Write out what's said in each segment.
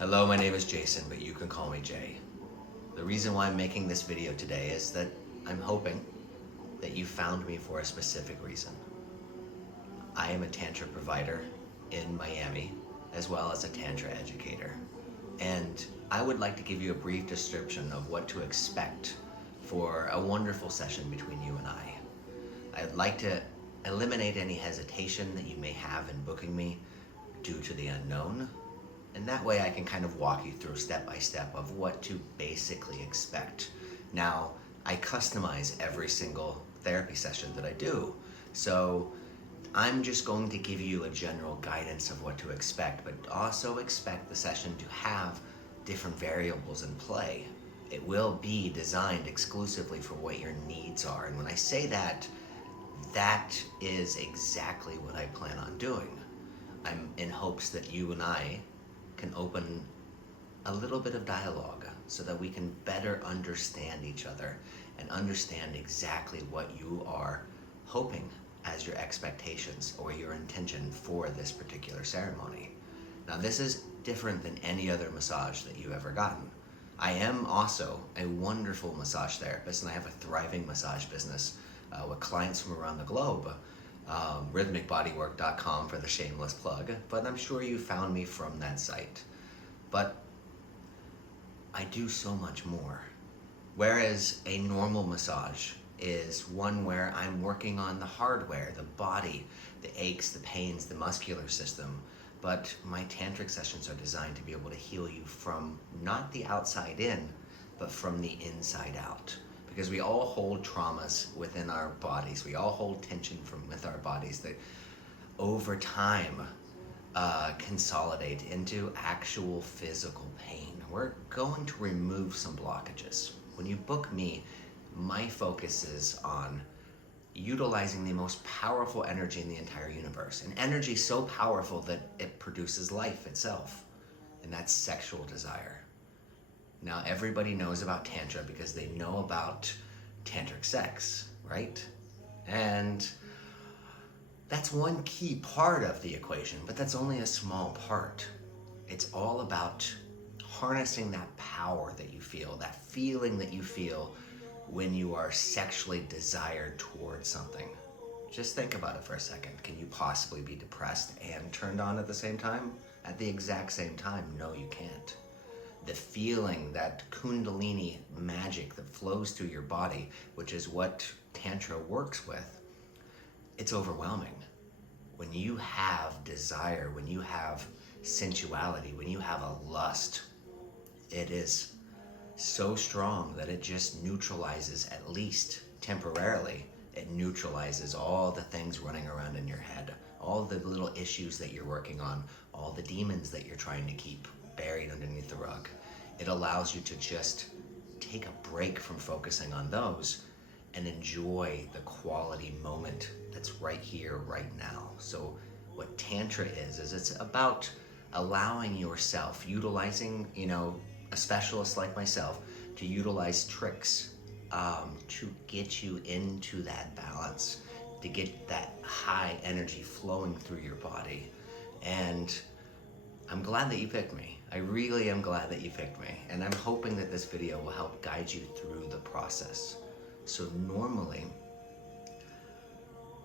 Hello, my name is Jason, but you can call me Jay. The reason why I'm making this video today is that I'm hoping that you found me for a specific reason. I am a tantra provider in Miami, as well as a tantra educator. And I would like to give you a brief description of what to expect for a wonderful session between you and I. I'd like to eliminate any hesitation that you may have in booking me due to the unknown. And that way I can kind of walk you through step by step of what to basically expect. Now, I customize every single therapy session that I do. So I'm just going to give you a general guidance of what to expect, but also expect the session to have different variables in play. It will be designed exclusively for what your needs are. And when I say that, that is exactly what I plan on doing. I'm in hopes that you and I can open a little bit of dialogue so that we can better understand each other and understand exactly what you are hoping as your expectations or your intention for this particular ceremony. Now, this is different than any other massage that you've ever gotten. I am also a wonderful massage therapist, and I have a thriving massage business with clients from around the globe. Rhythmicbodywork.com for the shameless plug, but I'm sure you found me from that site. But I do so much more. Whereas a normal massage is one where I'm working on the hardware, the body, the aches, the pains, the muscular system. But my tantric sessions are designed to be able to heal you from not the outside in, but from the inside out. Because we all hold traumas within our bodies. We all hold tension from with our bodies that over time consolidate into actual physical pain. We're going to remove some blockages. When you book me, my focus is on utilizing the most powerful energy in the entire universe. An energy so powerful that it produces life itself, and that's sexual desire. Now, everybody knows about Tantra because they know about tantric sex, right? And that's one key part of the equation, but that's only a small part. It's all about harnessing that power that you feel, that feeling that you feel when you are sexually desired towards something. Just think about it for a second. Can you possibly be depressed and turned on at the same time? At the exact same time? No, you can't. The feeling, that kundalini magic that flows through your body, which is what Tantra works with, it's overwhelming. When you have desire, when you have sensuality, when you have a lust, it is so strong that it just neutralizes, at least temporarily, it neutralizes all the things running around in your head, all the little issues that you're working on, all the demons that you're trying to keep buried underneath the rug. It allows you to just take a break from focusing on those and enjoy the quality moment that's right here, right now. So what Tantra is it's about allowing yourself, utilizing, a specialist like myself, to utilize tricks to get you into that balance, to get that high energy flowing through your body. And I'm glad that you picked me. I really am glad that you picked me. And I'm hoping that this video will help guide you through the process. So normally,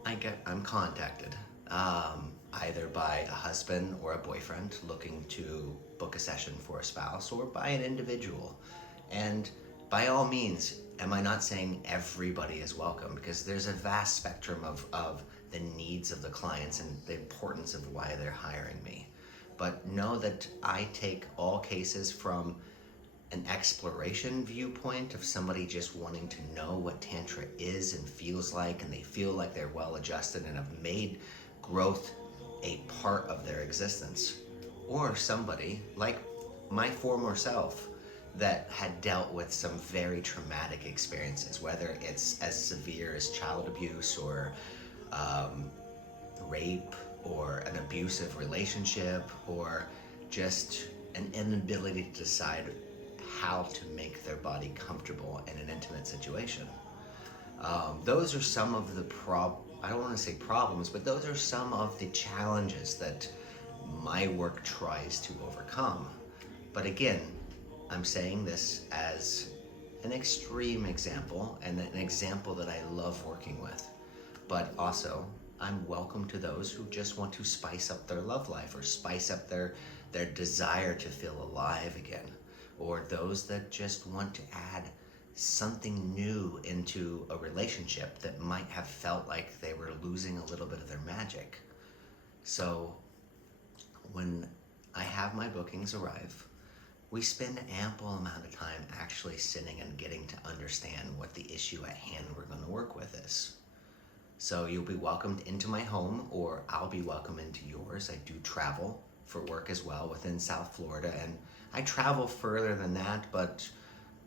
I'm contacted either by a husband or a boyfriend looking to book a session for a spouse, or by an individual. And by all means, am I not saying everybody is welcome, because there's a vast spectrum of the needs of the clients and the importance of why they're hiring me. But know that I take all cases from an exploration viewpoint of somebody just wanting to know what Tantra is and feels like, and they feel like they're well adjusted and have made growth a part of their existence. Or somebody like my former self that had dealt with some very traumatic experiences, whether it's as severe as child abuse or rape or an abusive relationship, or just an inability to decide how to make their body comfortable in an intimate situation. Those are some of the I don't want to say problems, but those are some of the challenges that my work tries to overcome. But again, I'm saying this as an extreme example and an example that I love working with. But also, I'm welcome to those who just want to spice up their love life or spice up their desire to feel alive again, or those that just want to add something new into a relationship that might have felt like they were losing a little bit of their magic. So when I have my bookings arrive, we spend an ample amount of time actually sitting and getting to understand what the issue at hand we're going to work with is. So you'll be welcomed into my home, or I'll be welcome into yours. I do travel for work as well within South Florida, and I travel further than that, but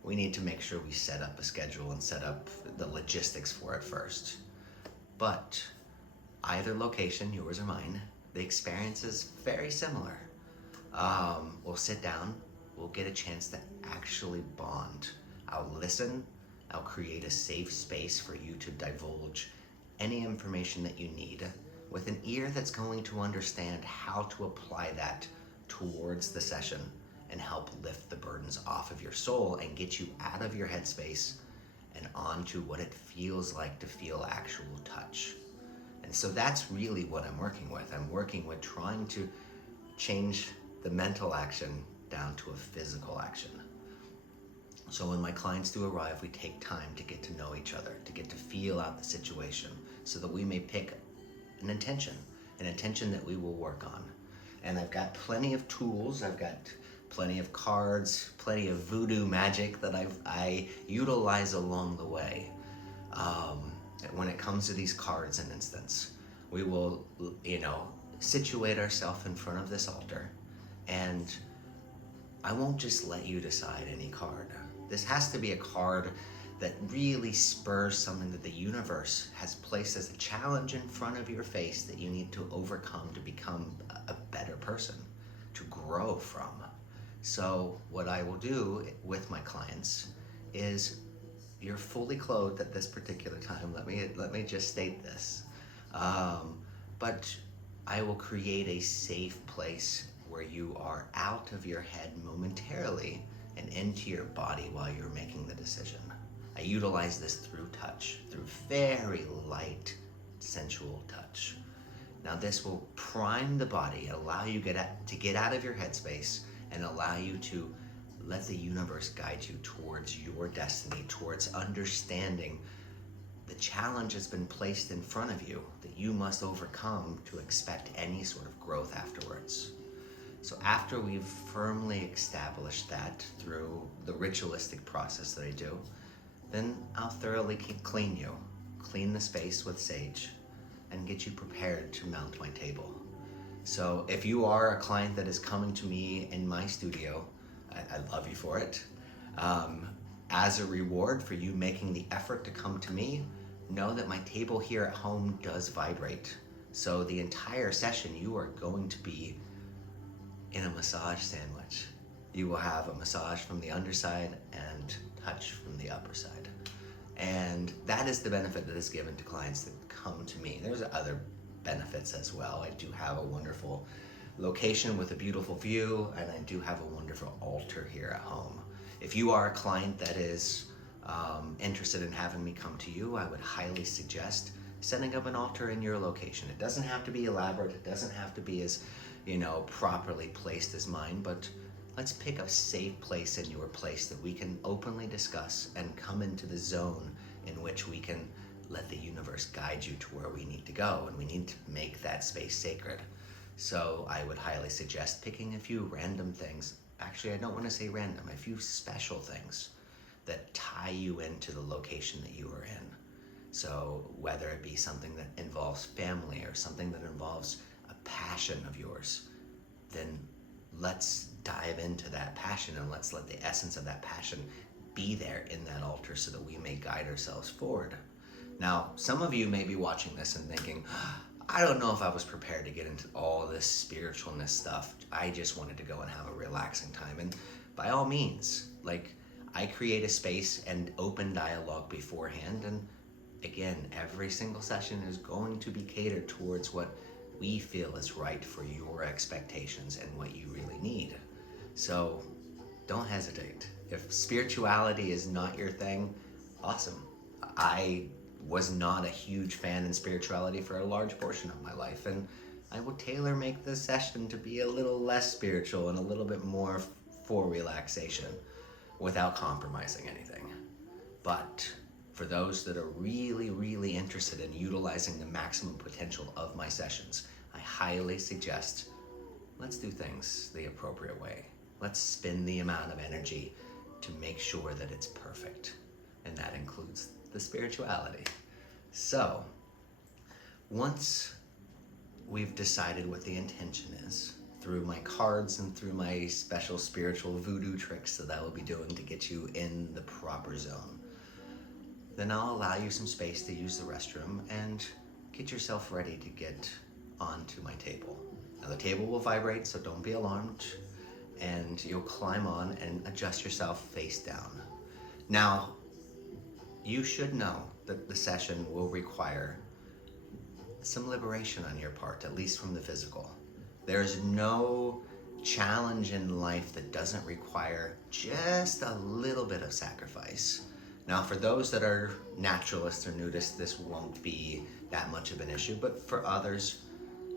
we need to make sure we set up a schedule and set up the logistics for it first. But either location, yours or mine, the experience is very similar. We'll sit down, we'll get a chance to actually bond. I'll listen, I'll create a safe space for you to divulge any information that you need with an ear that's going to understand how to apply that towards the session and help lift the burdens off of your soul and get you out of your headspace and onto what it feels like to feel actual touch. And so that's really what I'm working with. I'm working with trying to change the mental action down to a physical action. So when my clients do arrive, we take time to get to know each other, to get to feel out the situation, so that we may pick an intention that we will work on. And I've got plenty of tools, I've got plenty of cards, plenty of voodoo magic that I utilize along the way. When it comes to these cards, in instance, we will, situate ourselves in front of this altar, and I won't just let you decide any card. This has to be a card that really spurs something that the universe has placed as a challenge in front of your face that you need to overcome to become a better person, to grow from. So what I will do with my clients is, you're fully clothed at this particular time. Let me just state this. But I will create a safe place where you are out of your head momentarily and into your body while you're making the decision. I utilize this through touch, through very light, sensual touch. Now this will prime the body, allow you to get out of your headspace, and allow you to let the universe guide you towards your destiny, towards understanding the challenge has been placed in front of you that you must overcome to expect any sort of growth afterwards. So after we've firmly established that through the ritualistic process that I do, then I'll thoroughly clean the space with sage, and get you prepared to mount my table. So if you are a client that is coming to me in my studio, I love you for it. As a reward for you making the effort to come to me, know that my table here at home does vibrate. So the entire session you are going to be in a massage sandwich. You will have a massage from the underside and touch from the upper side. And that is the benefit that is given to clients that come to me. There's other benefits as well. I do have a wonderful location with a beautiful view, and I do have a wonderful altar here at home. If you are a client that is interested in having me come to you, I would highly suggest setting up an altar in your location. It doesn't have to be elaborate, it doesn't have to be as properly placed as mine, but let's pick a safe place in your place that we can openly discuss and come into the zone in which we can let the universe guide you to where we need to go, and we need to make that space sacred. So I would highly suggest picking a few random things. Actually, I don't want to say random, a few special things that tie you into the location that you are in. So whether it be something that involves family or something that involves a passion of yours, then let's dive into that passion and let's let the essence of that passion be there in that altar so that we may guide ourselves forward. Now, some of you may be watching this and thinking, I don't know if I was prepared to get into all this spiritualness stuff. I just wanted to go and have a relaxing time. And by all means, I create a space and open dialogue beforehand. And again, every single session is going to be catered towards what we feel is right for your expectations and what you really need. So don't hesitate. If spirituality is not your thing, awesome. I was not a huge fan in spirituality for a large portion of my life, and I will tailor make this session to be a little less spiritual and a little bit more for relaxation without compromising anything. But for those that are really, really interested in utilizing the maximum potential of my sessions, I highly suggest let's do things the appropriate way. Let's spend the amount of energy to make sure that it's perfect. And that includes the spirituality. So, once we've decided what the intention is, through my cards and through my special spiritual voodoo tricks that I will be doing to get you in the proper zone, then I'll allow you some space to use the restroom and get yourself ready to get onto my table. Now the table will vibrate, so don't be alarmed, and you'll climb on and adjust yourself face down. Now, you should know that the session will require some liberation on your part, at least from the physical. There's no challenge in life that doesn't require just a little bit of sacrifice. Now, for those that are naturalists or nudists, this won't be that much of an issue, but for others,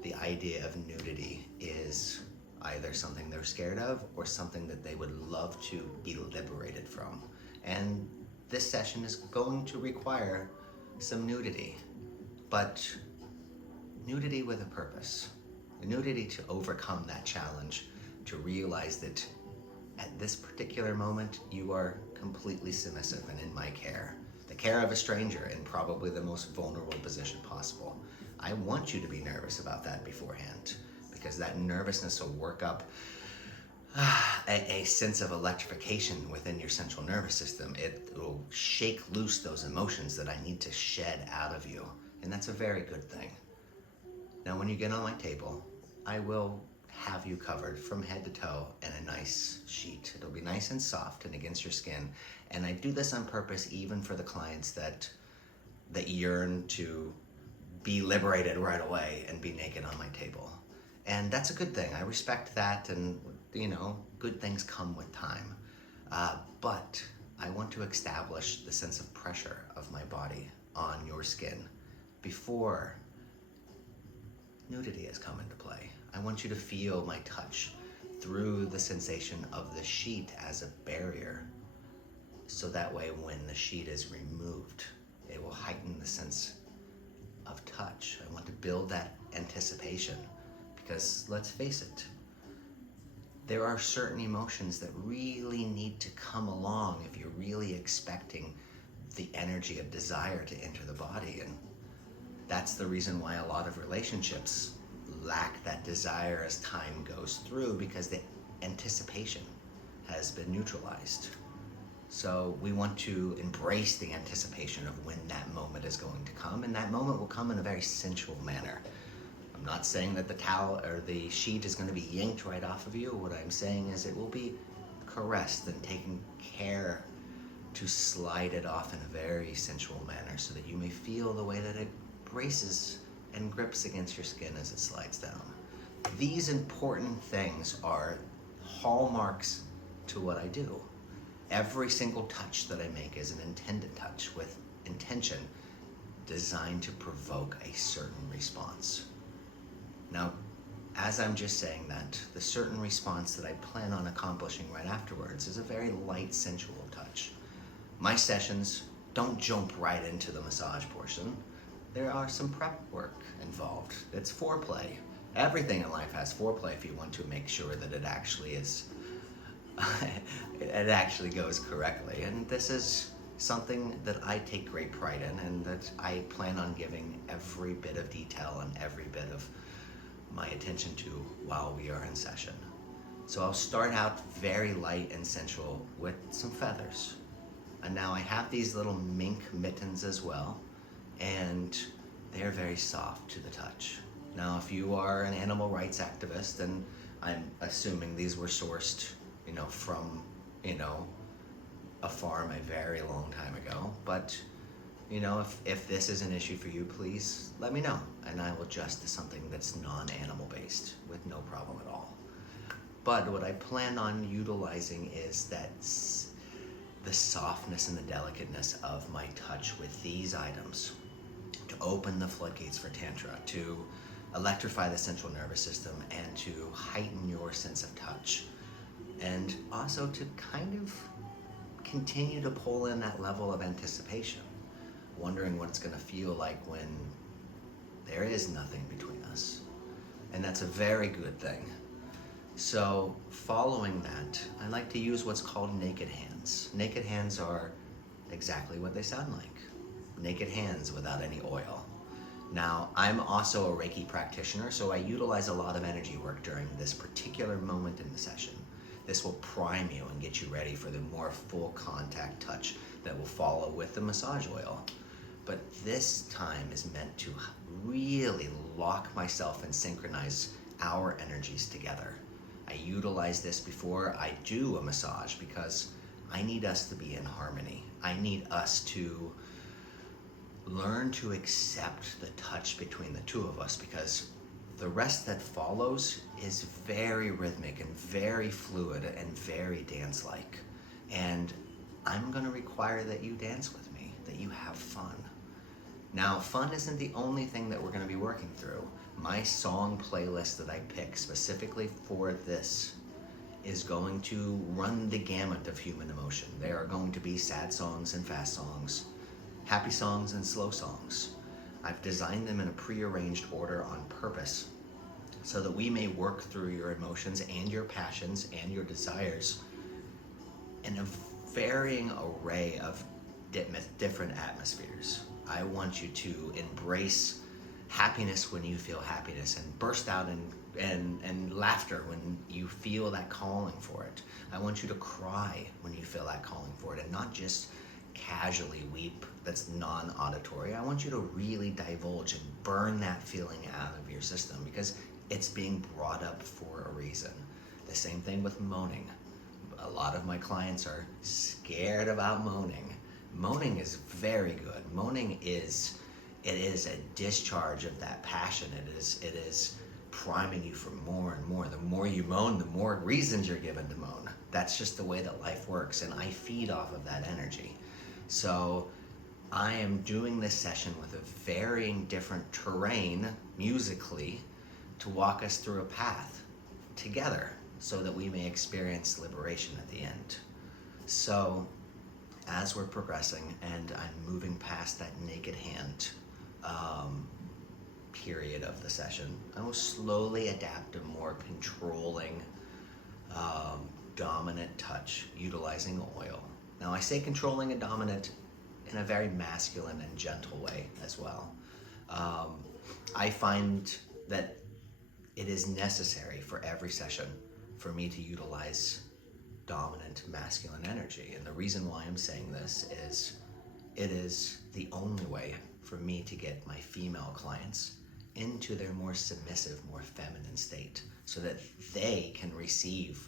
the idea of nudity is either something they're scared of or something that they would love to be liberated from. And this session is going to require some nudity, but nudity with a purpose. Nudity to overcome that challenge, to realize that at this particular moment, you are completely submissive and in my care. The care of a stranger in probably the most vulnerable position possible. I want you to be nervous about that beforehand, because that nervousness will work up a sense of electrification within your central nervous system. It will shake loose those emotions that I need to shed out of you, and that's a very good thing. Now, when you get on my table, I will have you covered from head to toe in a nice sheet. It'll be nice and soft and against your skin. And I do this on purpose even for the clients that yearn to be liberated right away and be naked on my table. And that's a good thing. I respect that, and good things come with time. But I want to establish the sense of pressure of my body on your skin before nudity has come into play. I want you to feel my touch through the sensation of the sheet as a barrier, so that way when the sheet is removed, it will heighten the sense of touch. I want to build that anticipation, because let's face it, there are certain emotions that really need to come along if you're really expecting the energy of desire to enter the body. And that's the reason why a lot of relationships lack that desire as time goes through, because the anticipation has been neutralized. So we want to embrace the anticipation of when that moment is going to come, and that moment will come in a very sensual manner. I'm not saying that the towel or the sheet is going to be yanked right off of you. What I'm saying is it will be caressed and taken care to slide it off in a very sensual manner, so that you may feel the way that it braces and grips against your skin as it slides down. These important things are hallmarks to what I do. Every single touch that I make is an intended touch with intention, designed to provoke a certain response. Now, as I'm just saying that, the certain response that I plan on accomplishing right afterwards is a very light, sensual touch. My sessions don't jump right into the massage portion. There are some prep work involved. It's foreplay. Everything in life has foreplay if you want to make sure that it actually goes correctly. And this is something that I take great pride in, and that I plan on giving every bit of detail and every bit of my attention to while we are in session. So I'll start out very light and sensual with some feathers. And now I have these little mink mittens as well, and they're very soft to the touch. Now, if you are an animal rights activist, and I'm assuming these were sourced, from, a farm a very long time ago, but, if this is an issue for you, please let me know, and I will adjust to something that's non-animal based with no problem at all. But what I plan on utilizing is the softness and the delicateness of my touch with these items to open the floodgates for Tantra, to electrify the central nervous system, and to heighten your sense of touch. And also to kind of continue to pull in that level of anticipation, wondering what it's going to feel like when there is nothing between us. And that's a very good thing. So following that, I like to use what's called naked hands. Naked hands are exactly what they sound like. Naked hands without any oil. Now, I'm also a Reiki practitioner, so I utilize a lot of energy work during this particular moment in the session. This will prime you and get you ready for the more full contact touch that will follow with the massage oil. But this time is meant to really lock myself and synchronize our energies together. I utilize this before I do a massage because I need us to be in harmony. I need us to learn to accept the touch between the two of us, because the rest that follows is very rhythmic and very fluid and very dance-like. And I'm going to require that you dance with me, that you have fun. Now, fun isn't the only thing that we're going to be working through. My song playlist that I pick specifically for this is going to run the gamut of human emotion. There are going to be sad songs and fast songs, happy songs and slow songs. I've designed them in a prearranged order on purpose so that we may work through your emotions and your passions and your desires in a varying array of different atmospheres. I want you to embrace happiness when you feel happiness, and burst out in laughter when you feel that calling for it. I want you to cry when you feel that calling for it, and not just casually weep that's non-auditory. I want you to really divulge and burn that feeling out of your system, because it's being brought up for a reason. The same thing with moaning. A lot of my clients are scared about moaning. Moaning is very good. Moaning is a discharge of that passion. It is priming you for more and more. The more you moan, the more reasons you're given to moan. That's just the way that life works, and I feed off of that energy. So I am doing this session with a varying different terrain musically to walk us through a path together so that we may experience liberation at the end. So as we're progressing and I'm moving past that naked hand period of the session, I will slowly adapt to more controlling, dominant touch utilizing oil. Now, I say controlling and dominant in a very masculine and gentle way as well. I find that it is necessary for every session for me to utilize dominant masculine energy. And the reason why I'm saying this is it is the only way for me to get my female clients into their more submissive, more feminine state so that they can receive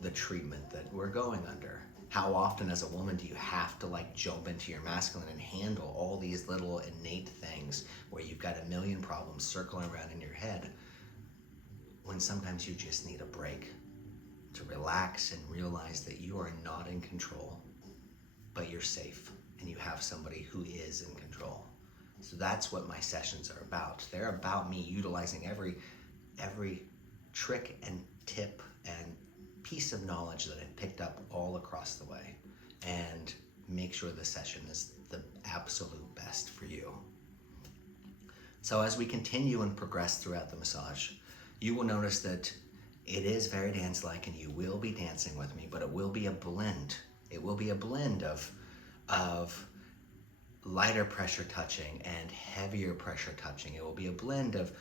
the treatment that we're going under. How often as a woman do you have to jump into your masculine and handle all these little innate things where you've got a million problems circling around in your head, when sometimes you just need a break to relax and realize that you are not in control, but you're safe and you have somebody who is in control. So that's what my sessions are about. They're about me utilizing every trick and tip and piece of knowledge that I've picked up all across the way, and make sure the session is the absolute best for you. So as we continue and progress throughout the massage, you will notice that it is very dance-like, and you will be dancing with me, but it will be a blend. It will be a blend of lighter pressure touching and heavier pressure touching. It will be a blend of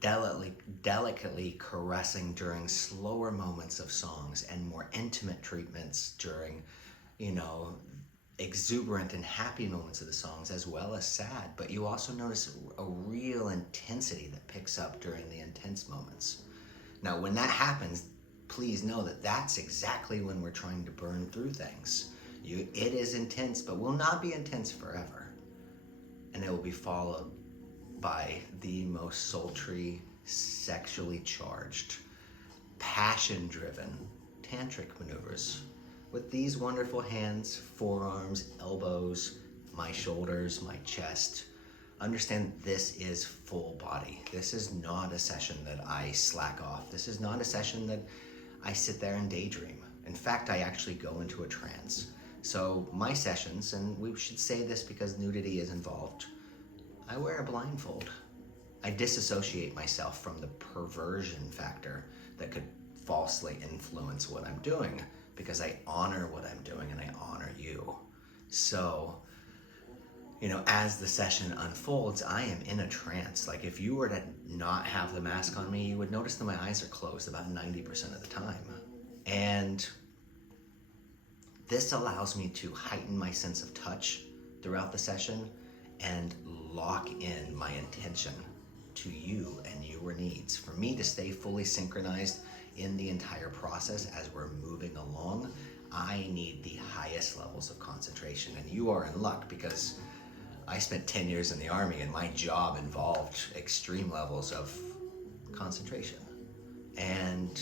delicately caressing during slower moments of songs and more intimate treatments during, exuberant and happy moments of the songs, as well as sad. But you also notice a real intensity that picks up during the intense moments. Now, when that happens, please know that that's exactly when we're trying to burn through things. It is intense, but will not be intense forever. And it will be followed by the most sultry, sexually charged passion-driven tantric maneuvers with these wonderful hands, forearms, elbows, my shoulders, my chest. Understand this is full body. This is not a session that I slack off. This is not a session that I sit there and daydream. In fact, I actually go into a trance. So my sessions, and we should say this because nudity is involved, I wear a blindfold. I disassociate myself from the perversion factor that could falsely influence what I'm doing, because I honor what I'm doing and I honor you. So, as the session unfolds, I am in a trance. Like if you were to not have the mask on me, you would notice that my eyes are closed about 90% of the time. And this allows me to heighten my sense of touch throughout the session and lock in my intention to you and your needs. For me to stay fully synchronized in the entire process as we're moving along, I need the highest levels of concentration. And you are in luck, because I spent 10 years in the Army and my job involved extreme levels of concentration. And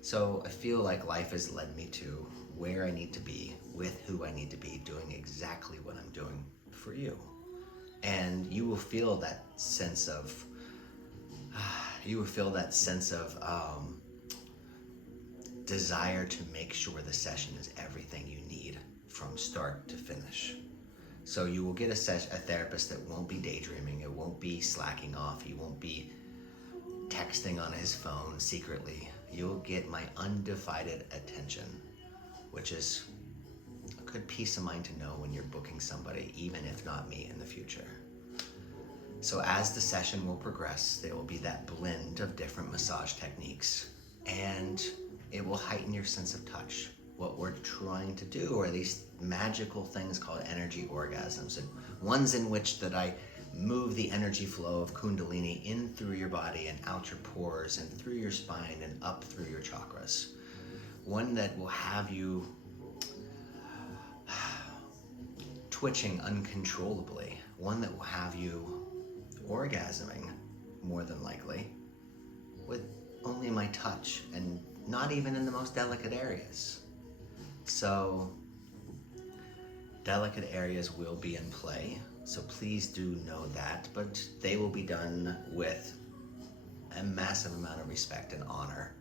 so I feel like life has led me to where I need to be, with who I need to be, doing exactly what I'm doing for you. And you will feel that sense of, desire to make sure the session is everything you need from start to finish. So you will get a therapist that won't be daydreaming, it won't be slacking off, he won't be texting on his phone secretly. You'll get my undivided attention, which is a good peace of mind to know when you're booking somebody, even if not me in the future. So as the session will progress, there will be that blend of different massage techniques, and it will heighten your sense of touch. What we're trying to do are these magical things called energy orgasms, and ones in which that I move the energy flow of Kundalini in through your body and out your pores and through your spine and up through your chakras. One that will have you twitching uncontrollably. One that will have you orgasming, more than likely, with only my touch, and not even in the most delicate areas. So delicate areas will be in play, so please do know that, but they will be done with a massive amount of respect and honor,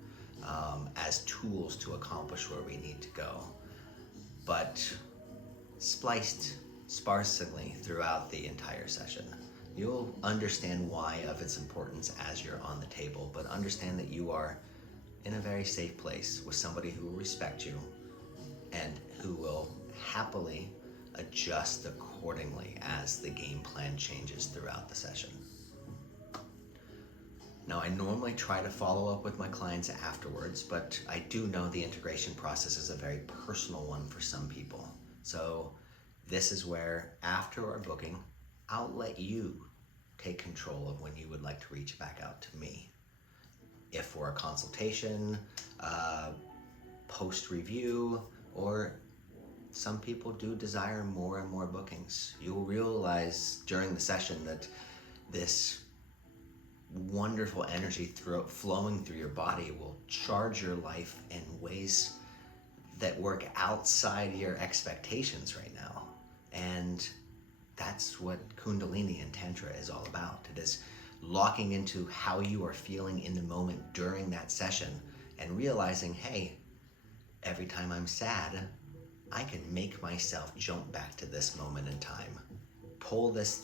as tools to accomplish where we need to go, but spliced sparsely throughout the entire session. You'll understand why of its importance as you're on the table, but understand that you are in a very safe place with somebody who will respect you and who will happily adjust accordingly as the game plan changes throughout the session. Now, I normally try to follow up with my clients afterwards, but I do know the integration process is a very personal one for some people. So this is where, after our booking, I'll let you take control of when you would like to reach back out to me. If for a consultation, post-review, or some people do desire more and more bookings. You'll realize during the session that this wonderful energy flowing through your body will charge your life in ways that work outside your expectations right now. And that's what Kundalini and Tantra is all about. It is locking into how you are feeling in the moment during that session and realizing, hey, every time I'm sad, I can make myself jump back to this moment in time, pull this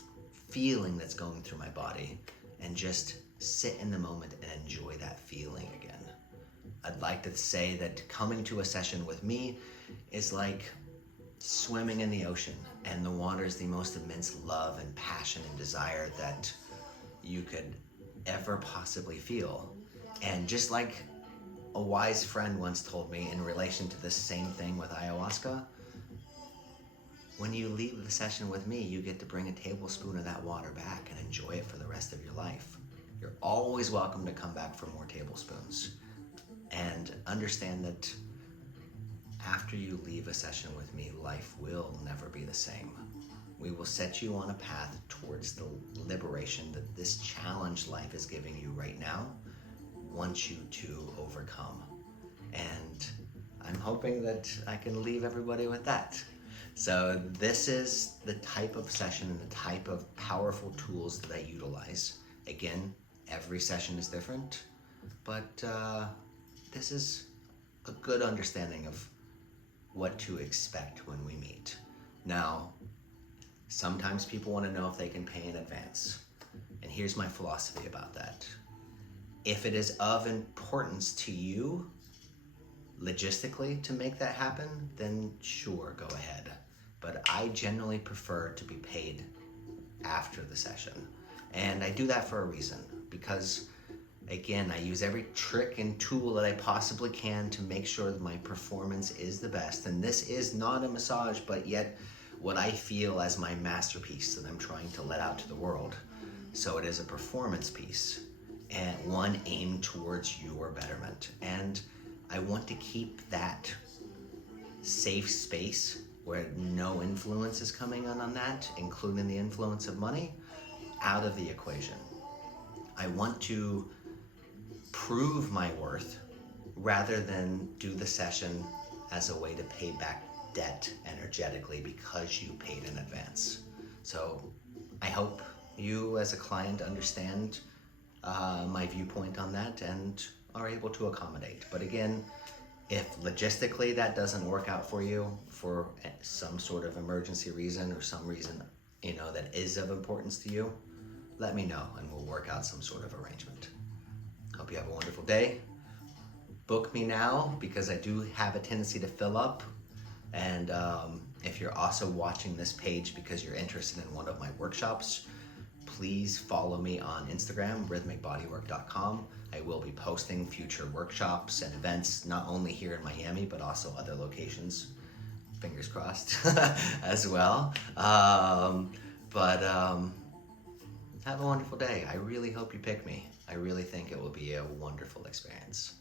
feeling that's going through my body, and just sit in the moment and enjoy that feeling again. I'd like to say that coming to a session with me is like swimming in the ocean, and the water is the most immense love and passion and desire that you could ever possibly feel. And just like a wise friend once told me in relation to this same thing with ayahuasca, when you leave the session with me, you get to bring a tablespoon of that water back and enjoy it for the rest of your life. You're always welcome to come back for more tablespoons. And understand that after you leave a session with me, life will never be the same. We will set you on a path towards the liberation that this challenge life is giving you right now want you to overcome. And I'm hoping that I can leave everybody with that. So this is the type of session and the type of powerful tools that I utilize. Again, every session is different, but this is a good understanding of what to expect when we meet. Now, sometimes people want to know if they can pay in advance. And here's my philosophy about that. If it is of importance to you, logistically, to make that happen, then sure, go ahead. But I generally prefer to be paid after the session. And I do that for a reason, because again, I use every trick and tool that I possibly can to make sure that my performance is the best. And this is not a massage, but yet what I feel as my masterpiece that I'm trying to let out to the world. So it is a performance piece, and one aimed towards your betterment. And I want to keep that safe space where no influence is coming on that, including the influence of money, out of the equation. I want to prove my worth rather than do the session as a way to pay back debt energetically because you paid in advance. So I hope you as a client understand my viewpoint on that and are able to accommodate. But again, if logistically that doesn't work out for you for some sort of emergency reason or some reason, that is of importance to you, let me know and we'll work out some sort of arrangement. Hope you have a wonderful day. Book me now because I do have a tendency to fill up. And if you're also watching this page because you're interested in one of my workshops, please follow me on Instagram, rhythmicbodywork.com. I will be posting future workshops and events, not only here in Miami, but also other locations, fingers crossed, as well. But have a wonderful day. I really hope you pick me. I really think it will be a wonderful experience.